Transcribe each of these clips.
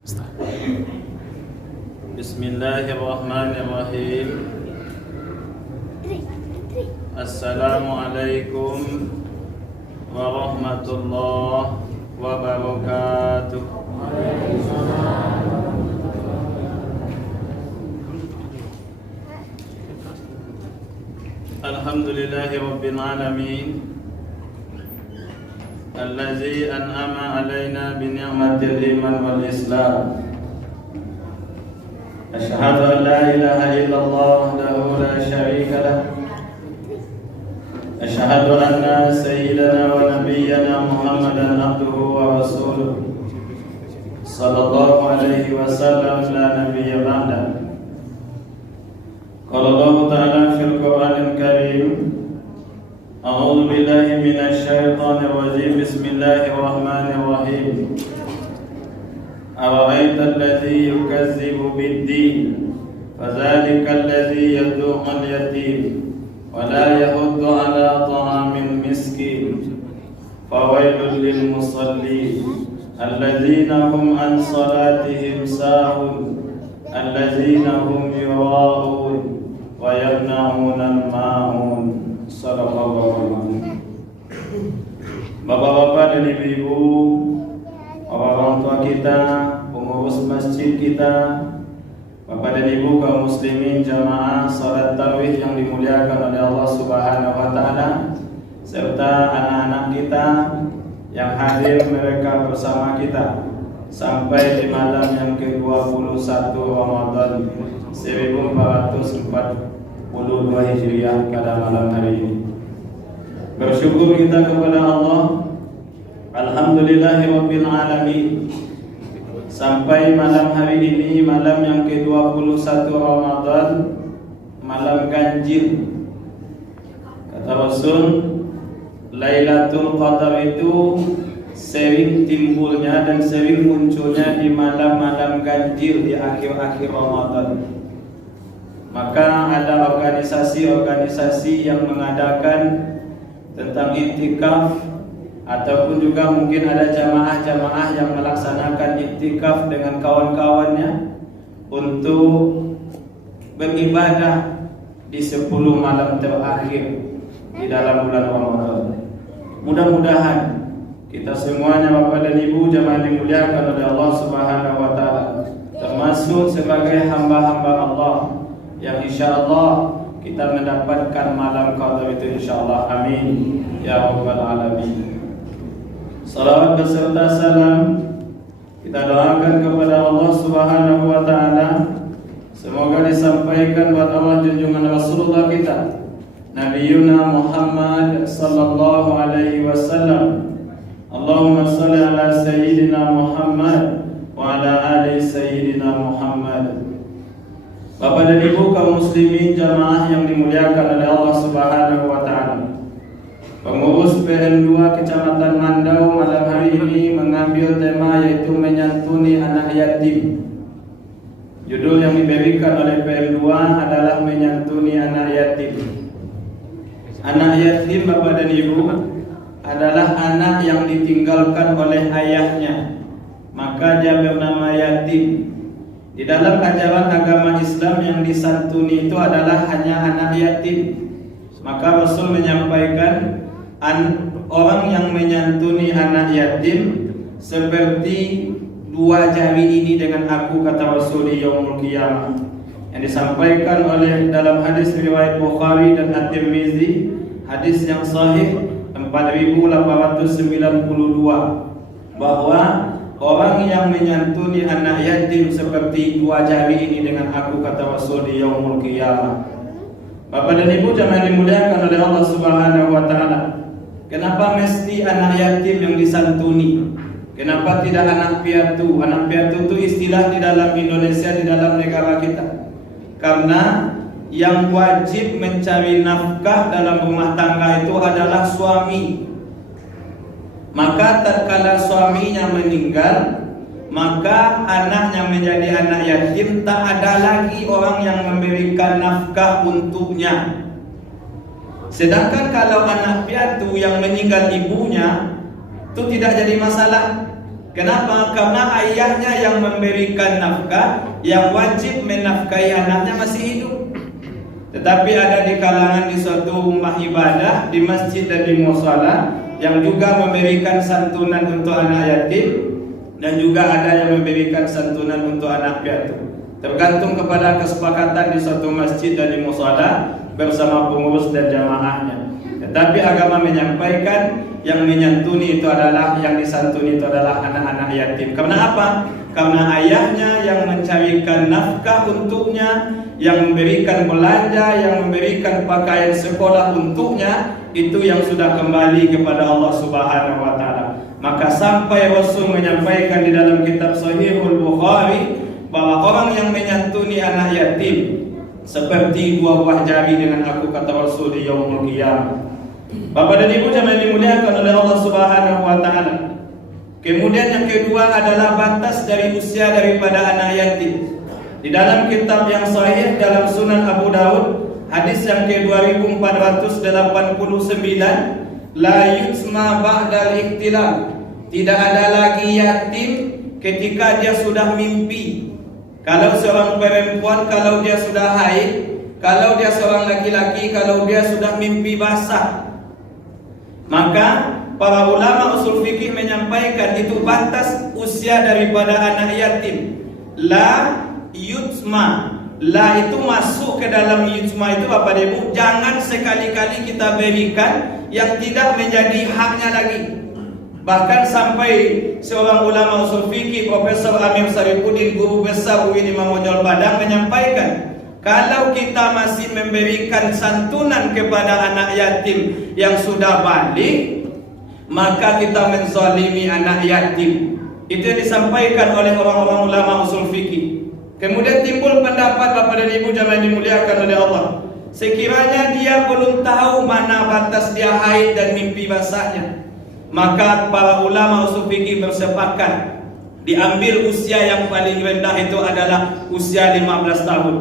Bismillahirrahmanirrahim. Assalamualaikum warahmatullahi wabarakatuh. Alhamdulillahi rabbil alamin, allazi an'ama alaina bi ni'matil iman wal islam. Asyhadu an la ilaha illallah wahdahu la syarika lah. Asyhadu anna sayyidana wa nabiyyana Muhammadan abduhu wa rasuluh. Sallallahu alaihi wasallam la nabiyya ba'da. Qala Allah ta'ala fil Qur'anil Karim. A'udzu billahi minasy syaithanir rajim. Bismillahirrahmanirrahim. Ara'aita alladhi yukazzibu bid-din fadzalika alladhi yad'u'ul yatim wa la yahuddu 'ala ta'amil miskin fawailul lil musallin alladzina hum an salatihim sahun alladzina hum yura'un wa yamna'una al-ma'un. Sadaqallahu alazim. Bapak-bapak dan ibu-ibu, orang tua kita, pengurus masjid kita, bapak dan ibu kaum muslimin jamaah salat tarawih yang dimuliakan oleh Allah Subhanahu wa taala, serta anak-anak kita yang hadir mereka bersama kita sampai di malam yang ke-21 Ramadan 1442 Hijriah pada malam hari ini. Bersyukur kita kepada Allah, alhamdulillahirabbil alamin, sampai malam hari ini, malam yang ke-21 Ramadan, malam ganjil. Kata Rasul, Lailatul Qadar itu sering timbulnya dan sering munculnya di malam-malam ganjil di akhir-akhir Ramadan. Maka ada organisasi-organisasi yang mengadakan tentang iktikaf, ataupun juga mungkin ada jamaah-jamaah yang melaksanakan iktikaf dengan kawan-kawannya untuk beribadah di 10 malam terakhir di dalam bulan Ramadan. Mudah-mudahan kita semuanya Bapak dan Ibu jamaah dimuliakan oleh Allah Subhanahu wa taala, termasuk sebagai hamba-hamba Allah yang insyaallah kita mendapatkan malam qadar itu insyaallah. Amin ya rabbal alamin. Salawat beserta salam kita doakan kepada Allah Subhanahu wa taala, semoga disampaikan buat Allah junjungan Rasulullah kita Nabiyuna Muhammad sallallahu alaihi wasallam. Allahumma shalli ala sayyidina Muhammad wa ala ali sayyidina Muhammad. Bapak dan Ibu kaum muslimin jamaah yang dimuliakan oleh Allah Subhanahu wa taala, pengurus PM2 Kecamatan Mandau malam hari ini mengambil tema yaitu menyantuni anak yatim. Judul yang diberikan oleh PM2 adalah menyantuni anak yatim. Anak yatim Bapak dan Ibu adalah anak yang ditinggalkan oleh ayahnya, maka dia bernama yatim. Di dalam ajaran agama Islam yang disantuni itu adalah hanya anak yatim. Maka Rasul menyampaikan orang yang menyantuni anak yatim seperti 2 jari ini dengan aku, kata Rasul di yaumul qiyamah, yang disampaikan oleh dalam hadis riwayat Bukhari dan At-Tirmizi, hadis yang sahih 4892, bahwa orang yang menyantuni anak yatim seperti 2 jari ini dengan aku, kata Rasul di yaumul qiyamah. Bapak dan Ibu jamaah dimuliakan oleh Allah Subhanahu wa taala, kenapa mesti anak yatim yang disantuni? Kenapa tidak anak piatu? Anak piatu itu istilah di dalam Indonesia, di dalam negara kita. Karena yang wajib mencari nafkah dalam rumah tangga itu adalah suami. Maka tatkala suaminya meninggal, maka anaknya menjadi anak yatim, tak ada lagi orang yang memberikan nafkah untuknya. Sedangkan kalau anak piatu yang meninggal ibunya, itu tidak jadi masalah. Kenapa? Karena ayahnya yang memberikan nafkah, yang wajib menafkahi anaknya masih hidup. Tetapi ada di kalangan di suatu rumah ibadah, di masjid dan di musala, yang juga memberikan santunan untuk anak yatim, dan juga ada yang memberikan santunan untuk anak piatu. Tergantung kepada kesepakatan di suatu masjid dan di musala bersama pengurus dan jamaahnya. Tetapi agama menyampaikan yang menyantuni itu adalah, yang disantuni itu adalah anak-anak yatim. Karena apa? Karena ayahnya yang mencarikan nafkah untuknya, yang memberikan belanja, yang memberikan pakaian sekolah untuknya, itu yang sudah kembali kepada Allah Subhanahu wa taala. Maka sampai Rasul menyampaikan di dalam kitab Sahihul Bukhari bahwa orang yang menyantuni anak yatim seperti dua buah jari dengan aku, kata Rasul, di yaumul qiyamah. Bapak dan Ibu jemaah dimuliakan oleh Allah Subhanahu wa taala. Kemudian yang kedua adalah batas dari usia daripada anak yatim. Di dalam kitab yang sahih dalam Sunan Abu Daud, hadis yang ke-2489, la yusma ba'dal ihtilam. Tidak ada lagi yatim ketika dia sudah mimpi. Kalau seorang perempuan, kalau dia sudah haid, kalau dia seorang laki-laki, kalau dia sudah mimpi basah, maka para ulama usul fikih menyampaikan itu batas usia daripada anak yatim. La yutma, la itu masuk ke dalam yutma itu Bapak Ibu, jangan sekali-kali kita berikan yang tidak menjadi haknya lagi. Bahkan sampai seorang ulama usul fikih, Profesor Amir Sarifuddin, guru besar UIN Imam Bonjol Padang, menyampaikan kalau kita masih memberikan santunan kepada anak yatim yang sudah balik, maka kita menzalimi anak yatim. Itu yang disampaikan oleh orang-orang ulama usul fikih. Kemudian timbul pendapat Bapak dan Ibu jemaah dimuliakan oleh Allah, sekiranya dia belum tahu mana batas dia haid dan mimpi basahnya, maka para ulama usul fikih bersepakat diambil usia yang paling rendah itu adalah usia 15 tahun.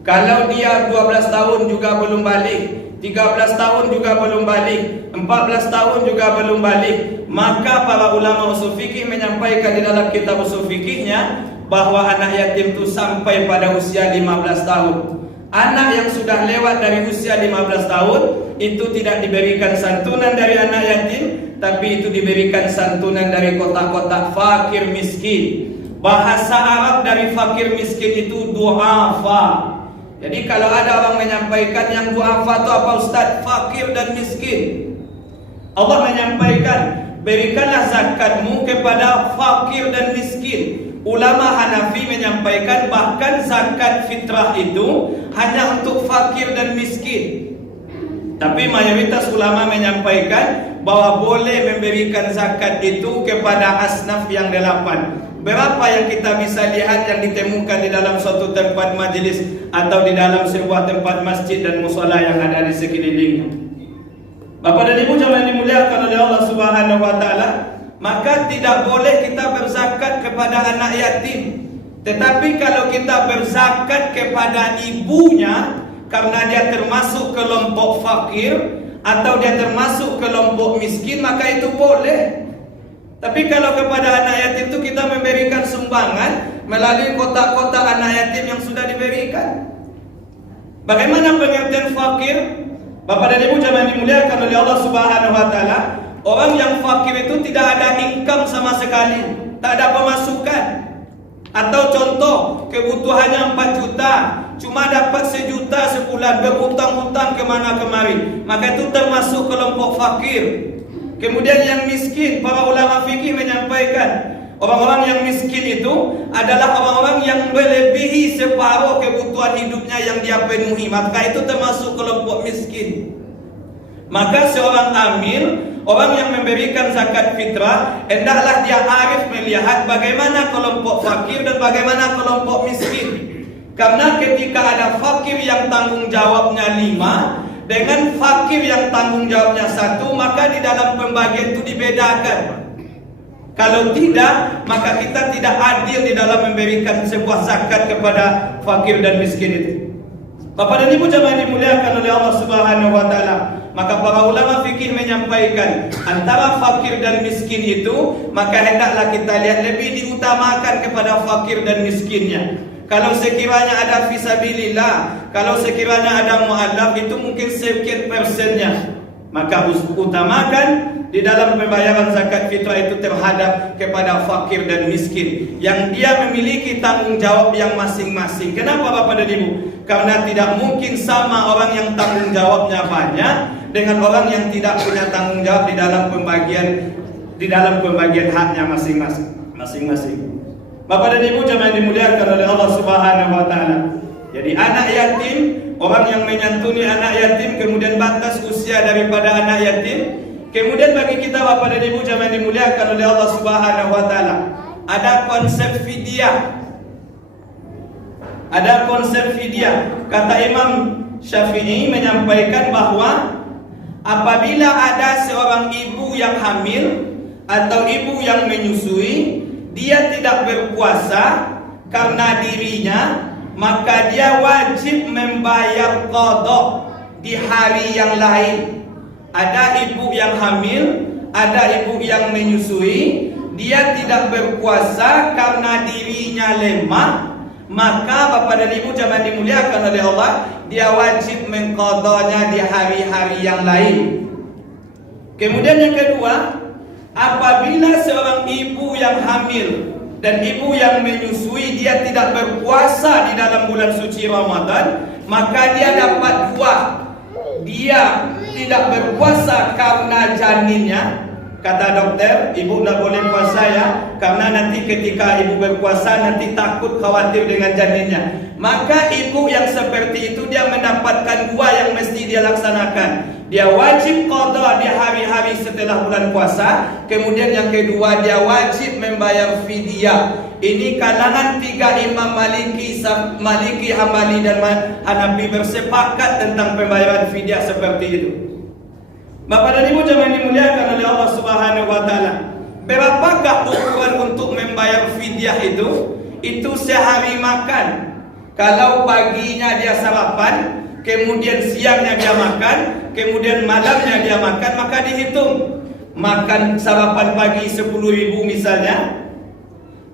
Kalau dia 12 tahun juga belum balik, 13 tahun juga belum balik, 14 tahun juga belum balik, maka para ulama usul fikih menyampaikan di dalam kitab usul fikihnya bahwa anak yatim itu sampai pada usia 15 tahun. Anak yang sudah lewat dari usia 15 tahun itu tidak diberikan santunan dari anak yatim, tapi itu diberikan santunan dari kotak-kotak fakir miskin. Bahasa Arab dari fakir miskin itu du'afa. Jadi kalau ada orang menyampaikan yang du'afa itu apa Ustaz? Fakir dan miskin. Allah menyampaikan, berikanlah zakatmu kepada fakir dan miskin. Ulama Hanafi menyampaikan bahkan zakat fitrah itu hanya untuk fakir dan miskin. Tapi mayoritas ulama menyampaikan bahwa boleh memberikan zakat itu kepada asnaf yang 8. Berapa yang kita bisa lihat yang ditemukan di dalam suatu tempat majelis atau di dalam sebuah tempat masjid dan musala yang ada di sekelilingnya. Bapak dan Ibu jemaah dimuliakan oleh Allah Subhanahu wa taala, maka tidak boleh kita berzakat kepada anak yatim. Tetapi kalau kita berzakat kepada ibunya karena dia termasuk kelompok fakir atau dia termasuk kelompok miskin, maka itu boleh. Tapi kalau kepada anak yatim itu kita memberikan sumbangan melalui kotak-kotak anak yatim yang sudah diberikan. Bagaimana pengertian fakir? Bapak dan Ibu jemaah dimuliakan oleh Allah Subhanahu wa taala, orang yang fakir itu tidak ada income sama sekali, tak ada pemasukan. Atau contoh, kebutuhannya 4 juta, cuma dapat 1 juta sebulan, berhutang-hutang kemana kemari, maka itu termasuk kelompok fakir. Kemudian yang miskin, para ulama fikih menyampaikan orang-orang yang miskin itu adalah orang-orang yang melebihi separuh kebutuhan hidupnya yang dia penuhi, maka itu termasuk kelompok miskin. Maka seorang amil, orang yang memberikan zakat fitrah, hendaklah dia arif melihat bagaimana kelompok fakir dan bagaimana kelompok miskin. Karena ketika ada fakir yang tanggung jawabnya 5 dengan fakir yang tanggung jawabnya 1, maka di dalam pembagian itu dibedakan. Kalau tidak, maka kita tidak adil di dalam memberikan sebuah zakat kepada fakir dan miskin itu. Bapak dan Ibu jemaah dimuliakan oleh Allah Subhanahu wa taala, Maka para ulama fikih menyampaikan antara fakir dan miskin itu, maka hendaklah kita lihat lebih diutamakan kepada fakir dan miskinnya. Kalau sekiranya ada fisabilillah, kalau sekiranya ada mu'allaf, itu mungkin sekian persennya, maka utamakan di dalam pembayaran zakat fitrah itu terhadap kepada fakir dan miskin yang dia memiliki tanggung jawab yang masing-masing. Kenapa Bapak dan Ibu? Karena tidak mungkin sama orang yang tanggung jawabnya banyak dengan orang yang tidak punya tanggung jawab di dalam pembagian haknya masing-masing. Bapak dan Ibu jemaah yang dimuliakan oleh Allah Subhanahu wa taala. Jadi anak yatim, orang yang menyantuni anak yatim, kemudian batas usia daripada anak yatim. Kemudian bagi kita Bapak dan Ibu jemaah yang dimuliakan oleh Allah Subhanahu wa taala, ada konsep fidyah. Ada konsep fidyah. Kata Imam Syafi'i menyampaikan bahwa apabila ada seorang ibu yang hamil atau ibu yang menyusui, dia tidak berpuasa karena dirinya, maka dia wajib membayar qadha di hari yang lain. Ada ibu yang hamil, ada ibu yang menyusui, dia tidak berpuasa karena dirinya lemah, maka Bapak dan Ibu jemaah dimuliakan oleh Allah, dia wajib mengqadanya di hari-hari yang lain. Kemudian yang kedua, apabila seorang ibu yang hamil dan ibu yang menyusui dia tidak berpuasa di dalam bulan suci Ramadan, maka dia dapat dua. Dia tidak berpuasa karena janinnya. Kata dokter, ibu tidak boleh puasa ya, karena nanti ketika ibu berpuasa nanti takut khawatir dengan janinnya. Maka ibu yang seperti itu dia mendapatkan dua yang mesti dia laksanakan. Dia wajib qadha di hari-hari setelah bulan puasa. Kemudian yang kedua, dia wajib membayar fidyah. Ini kalangan tiga imam Maliki, Hambali dan Hanafi bersepakat tentang pembayaran fidyah seperti itu. Bapak dan Ibu jemaah dimuliakan oleh Allah Subhanahu wa taala. Berapakah ukuran untuk membayar fidyah itu? Itu sehari makan. Kalau paginya dia sarapan, kemudian siangnya dia makan, kemudian malamnya dia makan, maka dihitung. Makan sarapan pagi 10.000 misalnya,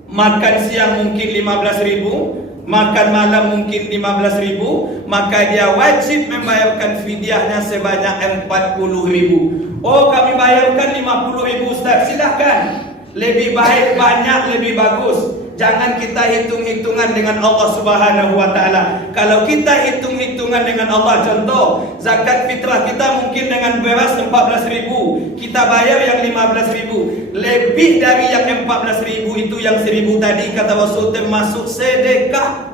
makan siang mungkin 15.000, makan malam mungkin 15.000, maka dia wajib membayarkan fidyahnya sebanyak 40.000. Oh, kami bayarkan 50.000 Ustaz, silahkan. Lebih baik banyak, lebih bagus. Jangan kita hitung-hitungan dengan Allah Subhanahu wa taala. Kalau kita hitung-hitungan dengan Allah, contoh zakat fitrah kita mungkin dengan beras 14.000, kita bayar yang 15.000. Lebih dari yang 14.000 itu yang 1.000 tadi kata Rasul termasuk sedekah.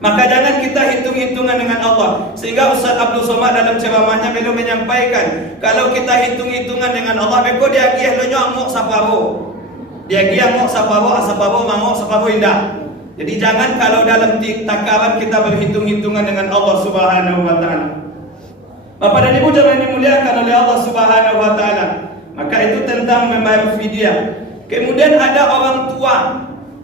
Maka jangan kita hitung-hitungan dengan Allah. Sehingga Ustaz Abdul Somad dalam ceramahnya beliau menyampaikan, kalau kita hitung-hitungan dengan Allah, beko dia giah lo nyamuk saparo. Dia giah ngok saparo, asaparo, mangok saparo indah. Jadi jangan kalau dalam takaran kita berhitung-hitungan dengan Allah Subhanahu wa taala. Bapak dan Ibu jemaah dimuliakan oleh Allah Subhanahu wa taala. Maka itu tentang membayar fidyah. Kemudian ada orang tua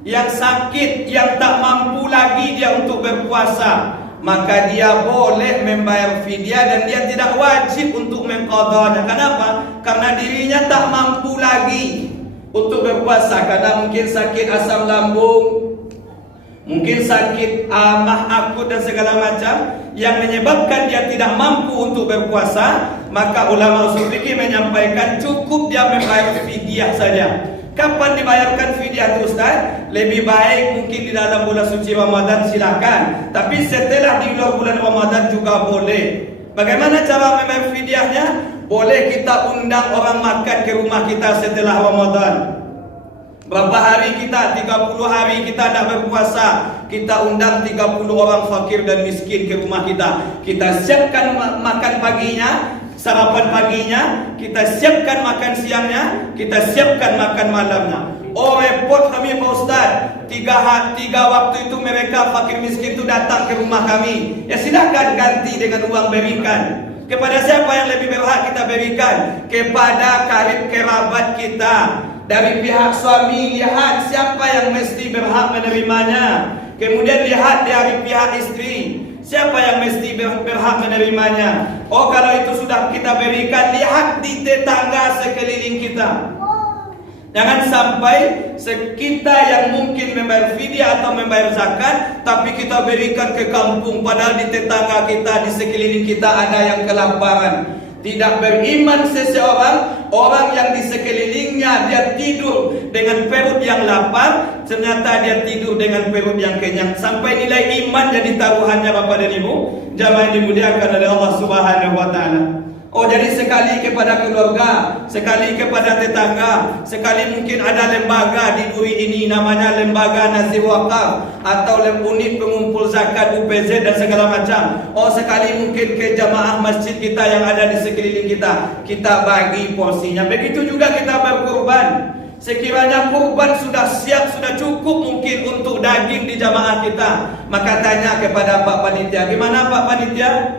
yang sakit, yang tak mampu lagi dia untuk berpuasa, maka dia boleh membayar fidyah dan dia tidak wajib untuk mengqadhanya. Kenapa? Karena dirinya tak mampu lagi untuk berpuasa, karena mungkin sakit asam lambung, mungkin sakit mah akut dan segala macam yang menyebabkan dia tidak mampu untuk berpuasa. Maka ulama usul fikih menyampaikan cukup dia membayar fidyah saja. Kapan dibayarkan fidyah itu Ustaz? Lebih baik mungkin di dalam bulan suci Ramadan, silakan. Tapi setelah di luar bulan Ramadan juga boleh. Bagaimana cara membayar fidyahnya? Boleh kita undang orang makan ke rumah kita setelah Ramadan. Berapa hari kita? 30 hari kita tidak berpuasa. Kita undang 30 orang fakir dan miskin ke rumah kita. Kita siapkan makan paginya, sarapan paginya, kita siapkan makan siangnya, kita siapkan makan malamnya. Oh repot kami Pak Ustaz, tiga waktu itu mereka fakir miskin itu datang ke rumah kami. Ya silakan ganti dengan uang berikan. Kepada siapa yang lebih berhak kita berikan? Kepada karib kerabat kita. Dari pihak suami, lihat siapa yang mesti berhak menerimanya. Kemudian lihat dari pihak istri, siapa yang mesti berhak menerimanya. Oh, kalau itu sudah kita berikan, lihat di tetangga sekeliling kita. Jangan sampai kita yang mungkin membayar fidyah atau membayar zakat, tapi kita berikan ke kampung, padahal di tetangga kita, di sekeliling kita ada yang kelaparan. Tidak beriman seseorang, orang yang di sekelilingnya dia tidur dengan perut yang lapar, ternyata dia tidur dengan perut yang kenyang. Sampai nilai iman jadi taruhannya Bapak dan Ibu, jamaah yang dimuliakan oleh Allah Subhanahu wa taala. Oh, jadi sekali kepada keluarga, sekali kepada tetangga, sekali mungkin ada lembaga di Duri ini namanya Lembaga Nazir Wakaf atau unit pengumpul zakat UPZ dan segala macam. Oh, sekali mungkin ke jamaah masjid kita yang ada di sekeliling kita, kita bagi porsinya. Begitu juga kita berkurban. Sekiranya kurban sudah siap, sudah cukup mungkin untuk daging di jamaah kita, maka tanya kepada Pak Panitia, gimana Pak Panitia?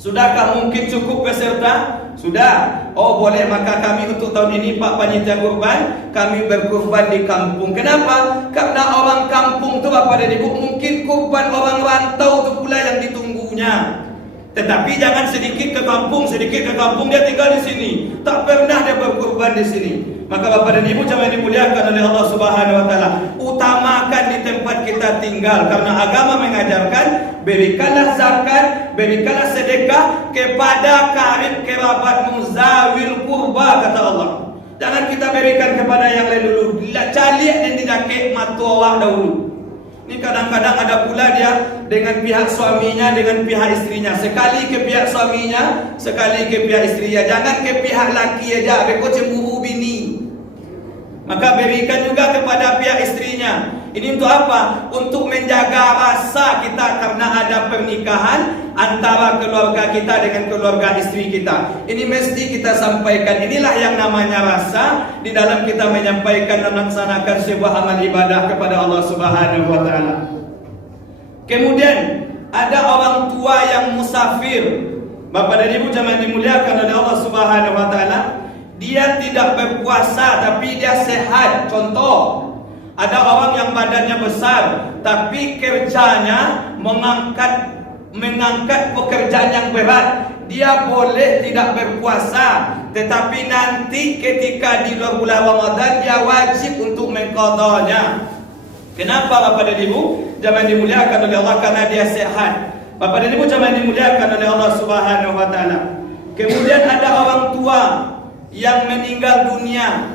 Sudahkah mungkin cukup peserta? Sudah. Oh, boleh, maka kami untuk tahun ini Pak Panitia kurban, kami berkurban di kampung. Kenapa? Karena orang kampung itu Bapak dan Ibu, mungkin kurban orang rantau itu pula yang ditunggunya. Tetapi jangan sedikit ke kampung dia tinggal di sini, tak pernah dia berkurban di sini. Maka Bapak dan Ibu jangan dimuliakan oleh Allah Subhanahu wa taala, utamakan di tempat kita tinggal, karena agama mengajarkan berikanlah zakat, berikanlah sedekah kepada karib kerabatmu zawil kurba, kata Allah. Jangan kita berikan kepada yang lain dulu. Caliak dan didakek matu awak dahulu. Ini kadang-kadang ada pula dia dengan pihak suaminya, dengan pihak istrinya. Sekali ke pihak suaminya, sekali ke pihak istrinya. Jangan ke pihak laki aja, beko cemburu bini. Maka berikan juga kepada pihak istrinya. Ini untuk apa? Untuk menjaga rasa kita karena ada pernikahan antara keluarga kita dengan keluarga istri kita. Ini mesti kita sampaikan. Inilah yang namanya rasa di dalam kita menyampaikan dan melaksanakan sebuah amal ibadah kepada Allah Subhanahu wa taala. Kemudian ada orang tua yang musafir. Bapak dan Ibu jamaah dimuliakan oleh Allah Subhanahu wa taala. Dia tidak berpuasa tapi dia sehat. Contoh, ada orang yang badannya besar tapi kerjanya mengangkat pekerjaan yang berat. Dia boleh tidak berpuasa, tetapi nanti ketika di luar bulan Ramadan dia wajib untuk mengqadanya. Kenapa Bapak dan Ibu jamaah dimuliakan oleh Allah? Karena dia sehat. Bapak dan Ibu jamaah dimuliakan oleh Allah Subhanahu wa taala. Kemudian ada orang tua yang meninggal dunia,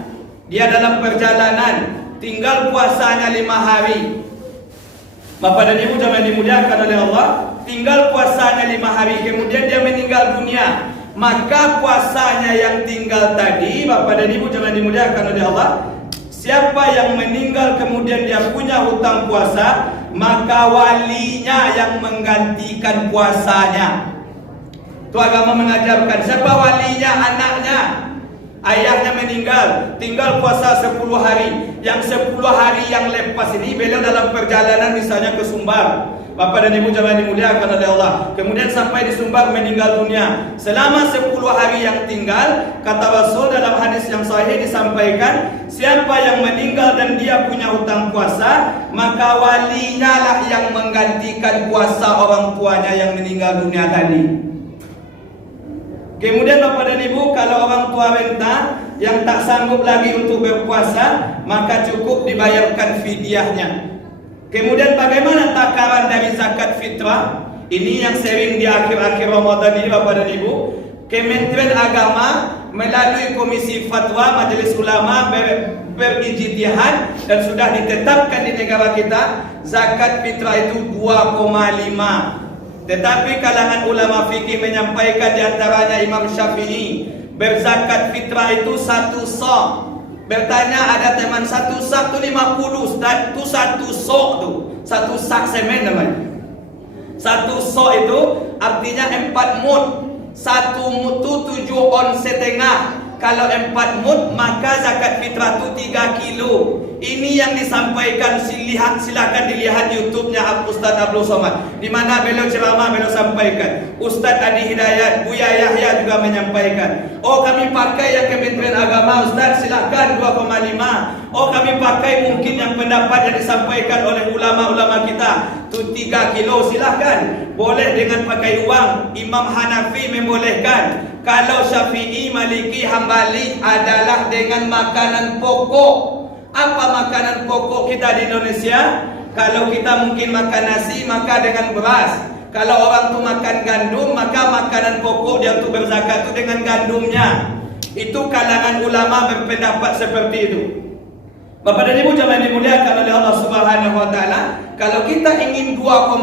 dia dalam perjalanan, tinggal puasanya 5 hari. Bapak dan Ibu jamaah dimuliakan oleh Allah, tinggal puasanya 5 hari, kemudian dia meninggal dunia. Maka puasanya yang tinggal tadi, Bapak dan Ibu jamaah dimuliakan oleh Allah, siapa yang meninggal kemudian dia punya hutang puasa, maka walinya yang menggantikan puasanya. Itu agama mengajarkan. Siapa walinya? Anaknya. Ayahnya meninggal, tinggal puasa 10 hari. Yang 10 hari yang lepas ini beliau dalam perjalanan misalnya ke Sumbar. Bapak dan Ibu jamaah dimuliakan oleh Allah, kemudian sampai di Sumbar meninggal dunia. Selama 10 hari yang tinggal, kata Rasul dalam hadis yang sahih disampaikan, siapa yang meninggal dan dia punya hutang puasa, maka walinya lah yang menggantikan puasa orang tuanya yang meninggal dunia tadi. Kemudian Bapak dan Ibu, kalau orang tua renta yang tak sanggup lagi untuk berpuasa, maka cukup dibayarkan fidyahnya. Kemudian bagaimana takaran dari zakat fitrah? Ini yang sering di akhir-akhir Ramadan ini Bapak dan Ibu. Kementerian Agama melalui Komisi Fatwa Majelis Ulama berijtihad dan sudah ditetapkan di negara kita zakat fitrah itu 2,5. Tetapi kalangan ulama fikih menyampaikan di antaranya Imam Syafi'i, berzakat fitrah itu 1 sok. Bertanya ada teman 1 sak itu 50, Ustaz, itu 1 sok tu, 1 sak semen namanya. 1 sok itu artinya 4 mud. 1 mud itu 7 on setengah. Kalau 4 mud, maka zakat fitrah itu 3 kilo. Ini yang disampaikan, silakan dilihat YouTube-nya Ustaz Abdul Somad, di mana beliau ceramah, beliau sampaikan. Ustaz Adi Hidayat, Buya Yahya juga menyampaikan. Oh, kami pakai yang Kementerian Agama, Ustaz, silakan 2,5. Oh, kami pakai mungkin yang pendapat yang disampaikan oleh ulama-ulama kita, itu 3 kilo, silakan. Boleh dengan pakai uang. Imam Hanafi membolehkan. Kalau Syafi'i, Maliki, Hambali adalah dengan makanan pokok. Apa makanan pokok kita di Indonesia? Kalau kita mungkin makan nasi, maka dengan beras. Kalau orang tu makan gandum, maka makanan pokok dia tu berzakat tu dengan gandumnya. Itu kalangan ulama berpendapat seperti itu. Bapak dan Ibu jemaah dimuliakan oleh Allah Subhanahu wa taala, kalau kita ingin 2,5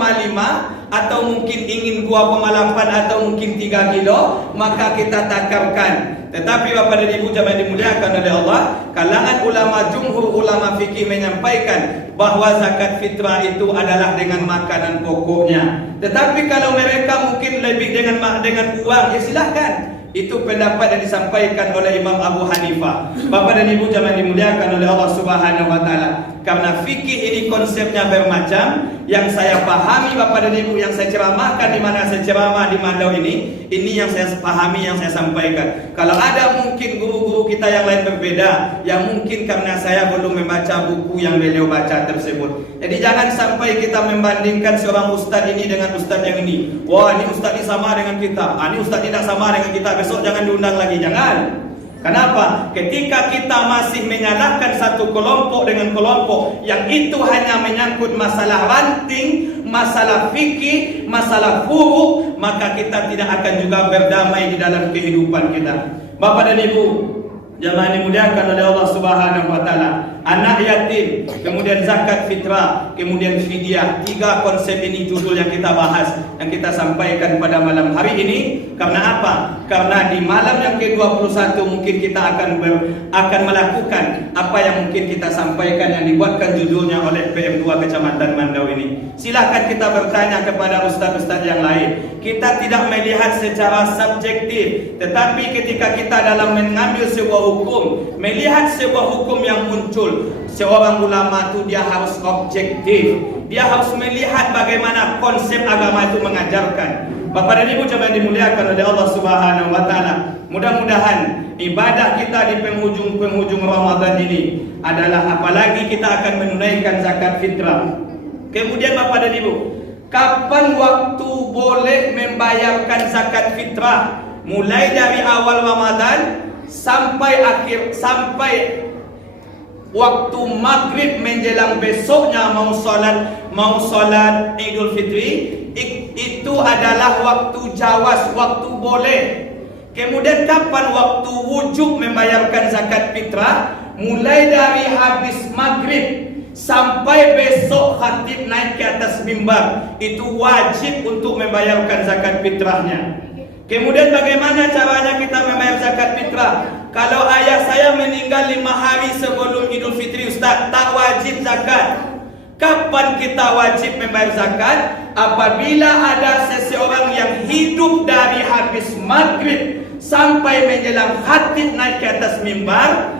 atau mungkin ingin 2,8 atau mungkin 3 kilo, maka kita takarkan. Tetapi Bapak dan Ibu jemaah dimuliakan oleh Allah, kalangan ulama, jumhur ulama fikih menyampaikan bahwa zakat fitrah itu adalah dengan makanan pokoknya. Tetapi kalau mereka mungkin lebih dengan uang, ya silahkan. Itu pendapat yang disampaikan oleh Imam Abu Hanifah. Bapak dan Ibu jemaah dimuliakan oleh Allah Subhanahu wa taala. Karena fikih ini konsepnya bermacam. Yang saya pahami Bapak dan Ibu, yang saya ceramahkan di mana saya ceramah di Mandau ini yang saya pahami, yang saya sampaikan. Kalau ada mungkin guru-guru kita yang lain berbeda, yang mungkin karena saya belum membaca buku yang beliau baca tersebut. Jadi jangan sampai kita membandingkan seorang ustaz ini dengan ustaz yang ini. Wah, ini ustaz ini sama dengan kita, ini ustaz ini tidak sama dengan kita, besok jangan diundang lagi. Jangan. Kenapa? Ketika kita masih menyalahkan satu kelompok dengan kelompok yang itu hanya menyangkut masalah ranting, masalah fikih, masalah furu', maka kita tidak akan juga berdamai di dalam kehidupan kita. Bapak dan Ibu jemaah dimuliakan oleh Allah Subhanahu wa taala, anak yatim, kemudian zakat fitrah, kemudian fidyah. 3 konsep ini judul yang kita bahas, yang kita sampaikan pada malam hari ini. Karena apa? Karena di malam yang ke-21 mungkin kita akan melakukan apa yang mungkin kita sampaikan, yang dibuatkan judulnya oleh PM2 Kecamatan Mandau ini. Silahkan kita bertanya kepada ustaz-ustaz yang lain. Kita tidak melihat secara subjektif, tetapi ketika kita dalam mengambil sebuah hukum, melihat sebuah hukum yang muncul, seorang ulama itu dia harus objektif. Dia harus melihat bagaimana konsep agama itu mengajarkan. Bapak dan Ibu jemaah dimuliakan oleh Allah Subhanahu wa taala. Mudah-mudahan ibadah kita di penghujung Ramadan ini adalah, apalagi kita akan menunaikan zakat fitrah. Kemudian Bapak dan Ibu, kapan waktu boleh membayarkan zakat fitrah? Mulai dari awal Ramadan sampai waktu maghrib menjelang besoknya mau solat Idul Fitri, itu adalah waktu jawaz, waktu boleh. Kemudian kapan waktu wujub membayarkan zakat fitrah? Mulai dari habis maghrib sampai besok khatib naik ke atas mimbar, itu wajib untuk membayarkan zakat fitrahnya. Kemudian bagaimana caranya kita membayar zakat fitrah? Kalau ayah saya meninggal 5 hari sebelum Idul Fitri, Ustaz, tak wajib zakat. Kapan kita wajib membayar zakat? Apabila ada seseorang yang hidup dari habis maghrib sampai menjelang khatib naik ke atas mimbar,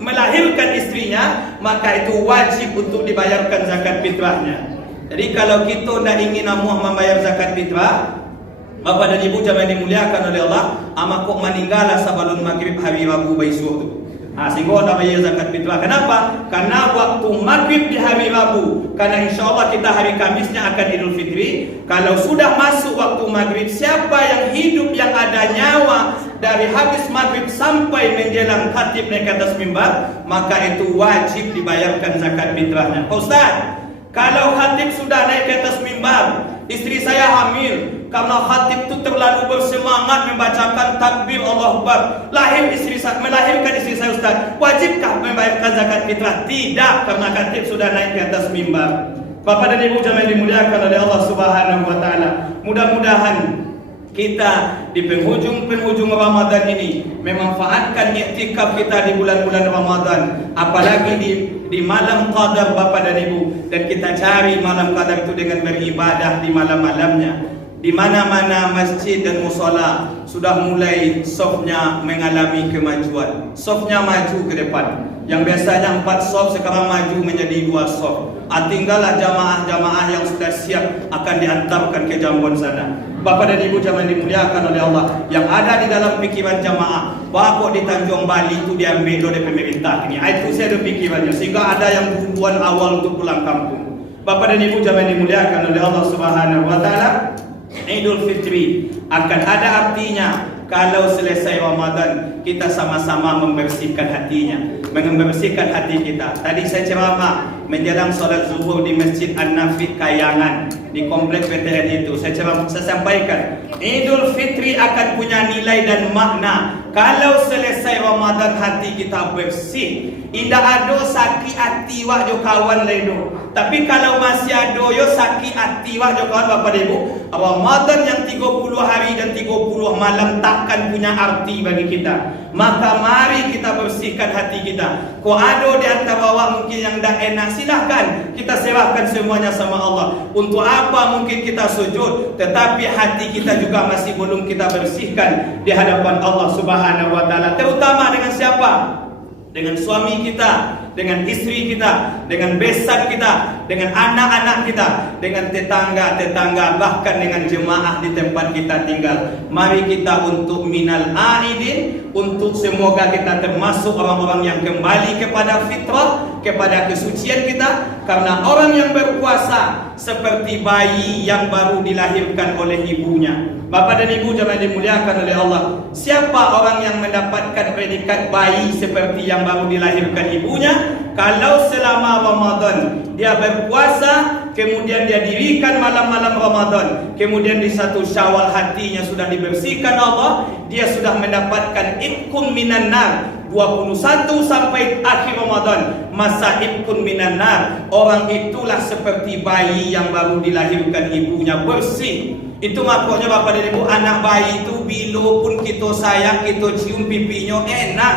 melahirkan istrinya, maka itu wajib untuk dibayarkan zakat fitrahnya. Jadi kalau kita tidak ingin membayar zakat fitrah, Bapak dan Ibu jemaah dimuliakan oleh Allah, ama kok meninggal sebelum maghrib hari Rabu besok tu. Sehingga tak bayar zakat fitrah. Kenapa? Karena waktu maghrib di hari Rabu. Karena insya Allah kita hari Kamisnya akan Idul Fitri. Kalau sudah masuk waktu maghrib, siapa yang hidup, yang ada nyawa dari habis maghrib sampai menjelang khatib naik ke atas mimbar, maka itu wajib dibayarkan zakat fitrahnya. Ustaz, kalau khatib sudah naik ke atas mimbar, istri saya hamil, karena khatib itu terlalu bersemangat membacakan takbir Allahu Akbar, melahirkan istri saya, Ustaz, wajibkah membayarkan zakat fitrah? Tidak, karena khatib sudah naik ke atas mimbar. Bapak dan Ibu jemaah dimuliakan oleh Allah Subhanahu wa taala, mudah-mudahan kita di penghujung Ramadan ini memanfaatkan iktikaf kita di bulan-bulan Ramadan, apalagi di malam qadar Bapak dan Ibu, dan kita cari malam qadar itu dengan beribadah di malam-malamnya. Di mana-mana masjid dan musola sudah mulai sofnya mengalami kemajuan. Sofnya maju ke depan. Yang biasanya 4 sof sekarang maju menjadi 2 sof. Tinggallah jamaah-jamaah yang sudah siap akan diantarkan ke Jambon sana. Bapak dan Ibu jamaah dimuliakan oleh Allah, yang ada di dalam pikiran jamaah bahwa di Tanjung Bali itu diambil oleh pemerintah ini. Itu saya ada pikirannya, sehingga ada yang tujuan awal untuk pulang kampung. Bapak dan Ibu jamaah dimuliakan oleh Allah Subhanahu wa taala, Idul Fitri akan ada artinya kalau selesai Ramadan kita sama-sama membersihkan hatinya, membersihkan hati kita. Tadi saya ceramah menjelang sholat zuhur di Masjid An-Nafi Kayangan di kompleks PTN itu. Saya sampaikan Idul Fitri akan punya nilai dan makna kalau selesai Ramadan hati kita bersih. Indah ado sakit hati wah jo kawan ledo. Tapi kalau masih ado yo sakit hati wah jo kawan Bapak Ibu, Ramadan yang 30 hari dan 30 malam takkan punya arti bagi kita. Maka mari kita bersihkan hati kita. Ko ado di antara awak mungkin yang dah enak, silahkan kita serahkan semuanya sama Allah. Untuk apa mungkin kita sujud, tetapi hati kita juga masih belum kita bersihkan di hadapan Allah Subhanahu wa taala. Terutama dengan siapa? Dengan suami kita, dengan istri kita, dengan besan kita, dengan anak-anak kita, dengan tetangga-tetangga, bahkan dengan jemaah di tempat kita tinggal. Mari kita untuk minal aidin, untuk semoga kita termasuk orang-orang yang kembali kepada fitrah, kepada kesucian kita. Karena orang yang berpuasa seperti bayi yang baru dilahirkan oleh ibunya. Bapak dan Ibu jemaah dimuliakan oleh Allah, siapa orang yang mendapatkan predikat bayi seperti yang baru dilahirkan ibunya? Kalau selama Ramadan dia berpuasa, kemudian dia dirikan malam-malam Ramadan, kemudian di 1 Syawal hatinya sudah dibersihkan Allah, dia sudah mendapatkan ibkun minan nar. 21 sampai akhir Ramadan masa ibkun minan nar. Orang itulah seperti bayi yang baru dilahirkan ibunya, bersih. Itu makanya Bapak dan Ibu, anak bayi itu bila pun kita sayang, kita cium pipinya enak.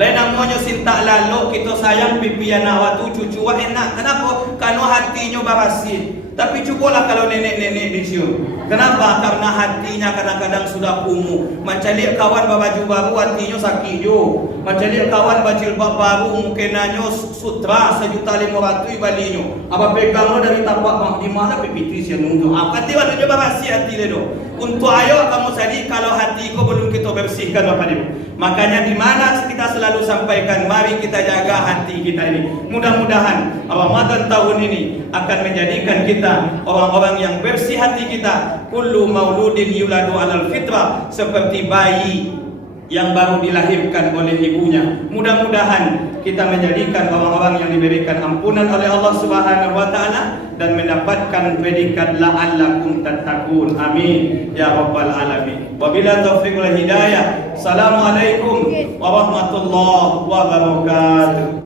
Lain namanya sinta lalu kita sayang pipi anak waktu cucu enak. Kenapa? Karena hatinya bersih. Tapi cukulah kalau nenek-nenek dicium. Kenapa? Karena hatinya kadang-kadang sudah kumuh. Macam lihat kawan berbaju baru hatinya sakit jo. Macam lihat kawan berjilbab baru mukenanya sutra 1.500.000 balinya. Apa pegangnya dari tapak bang di mana pipiti sia nunggu. Apa hati waktu coba bersih hati ledo. Untuk ayo kamu tadi kalau hati kau belum kita bersihkan Bapak Ibu. Makanya di mana kita selalu sampaikan, mari kita jaga hati kita ini. Mudah-mudahan Ramadan tahun ini akan menjadikan kita orang-orang yang bersih hati kita. Kullu mauludin yuladu alal fitrah, seperti bayi yang baru dilahirkan oleh ibunya. Mudah-mudahan kita menjadikan orang-orang yang diberikan ampunan oleh Allah Subhanahu wa taala dan mendapatkan predikat la'allakum tattaqun. Amin ya rabbal alamin. Wabillahi taufiq wal hidayah. Assalamualaikum warahmatullahi wabarakatuh.